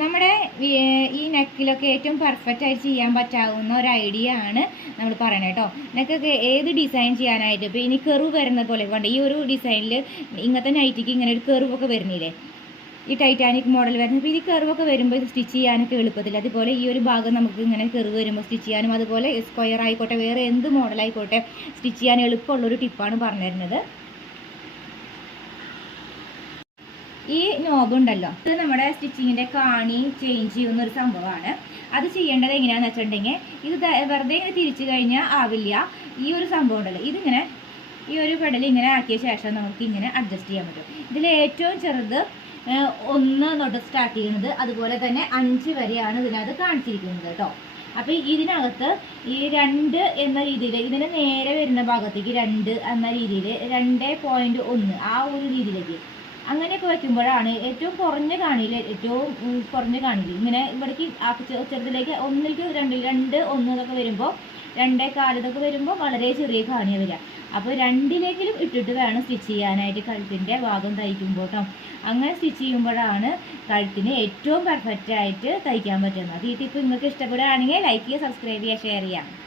നമ്മുടെ ഈ നെക്കിലൊക്കെ ഏറ്റവും പെർഫെക്റ്റ് ആയിട്ട് ചെയ്യാൻ പറ്റാവുന്ന ഒരു ഐഡിയ ആണ് നമ്മൾ പറയണത് കേട്ടോ. നെക്കൊക്കെ ഏത് ഡിസൈൻ ചെയ്യാനായിട്ട് ഇപ്പോൾ ഇനി കെർവ് വരുന്ന പോലെ കണ്ട് ഈ ഒരു ഡിസൈനിൽ ഇങ്ങനത്തെ നൈറ്റിക്ക് ഇങ്ങനെ ഒരു കെർവൊക്കെ വരുന്നില്ലേ, ഈ ടൈറ്റാനിക് മോഡൽ വരുന്നത്. അപ്പോൾ ഈ കെർവൊക്കെ വരുമ്പോൾ ഇത് സ്റ്റിച്ച് ചെയ്യാനൊക്കെ എളുപ്പത്തില്ല. അതുപോലെ ഈ ഒരു ഭാഗം നമുക്ക് ഇങ്ങനെ കെർവ് വരുമ്പോൾ സ്റ്റിച്ച് ചെയ്യാനും, അതുപോലെ സ്ക്വയർ ആയിക്കോട്ടെ വേറെ എന്ത് മോഡലായിക്കോട്ടെ സ്റ്റിച്ച് ചെയ്യാൻ എളുപ്പമുള്ളൊരു ടിപ്പാണ് പറഞ്ഞു തരുന്നത്. ഈ നോബ് ഉണ്ടല്ലോ, ഇത് നമ്മുടെ സ്റ്റിച്ചിങ്ങിൻ്റെ കാണി ചേഞ്ച് ചെയ്യുന്ന ഒരു സംഭവമാണ്. അത് ചെയ്യേണ്ടത് എങ്ങനെയാണെന്ന് വെച്ചിട്ടുണ്ടെങ്കിൽ ഇത് വെറുതെ ഇങ്ങനെ തിരിച്ചു കഴിഞ്ഞാൽ ആവില്ല. ഈ ഒരു സംഭവം ഉണ്ടല്ലോ, ഇതിങ്ങനെ ഈ ഒരു പെടൽ ഇങ്ങനെ ആക്കിയ ശേഷം നമുക്ക് ഇങ്ങനെ അഡ്ജസ്റ്റ് ചെയ്യാൻ പറ്റും. ഇതിൽ ഏറ്റവും ചെറുത് 1 തൊട്ട് സ്റ്റാർട്ട് ചെയ്യുന്നത്, അതുപോലെ തന്നെ 5 വരെയാണ് ഇതിനകത്ത് കാണിച്ചിരിക്കുന്നത് കേട്ടോ. അപ്പോൾ ഇതിനകത്ത് ഈ 2 എന്ന രീതിയിൽ ഇതിന് നേരെ വരുന്ന ഭാഗത്തേക്ക് 2 എന്ന രീതിയിൽ 2.1 ആ ഒരു രീതിയിലേക്ക് അങ്ങനെയൊക്കെ വയ്ക്കുമ്പോഴാണ് ഏറ്റവും കുറഞ്ഞ കാണിയിൽ ഇങ്ങനെ ഇവിടേക്ക് ചെറുതിലേക്ക് 1 2 1 എന്നൊക്കെ വരുമ്പോൾ 2.4 ഇതൊക്കെ വരുമ്പോൾ വളരെ ചെറിയ കാണിയാണ് വരിക. അപ്പോൾ 2ലെങ്കിലും ഇട്ടിട്ട് വേണം സ്റ്റിച്ച് ചെയ്യാനായിട്ട് കഴുത്തിൻ്റെ ഭാഗം തയ്ക്കുമ്പോൾ കേട്ടോ. അങ്ങനെ സ്റ്റിച്ച് ചെയ്യുമ്പോഴാണ് കഴുത്തിന് ഏറ്റവും പെർഫെക്റ്റ് ആയിട്ട് തയ്ക്കാൻ പറ്റുന്നത്. ഈ ടിപ്പ് നിങ്ങൾക്ക് ഇഷ്ടപ്പെടുകയാണെങ്കിൽ ലൈക്ക് ചെയ്യുക, സബ്സ്ക്രൈബ് ചെയ്യുക, ഷെയർ ചെയ്യുക.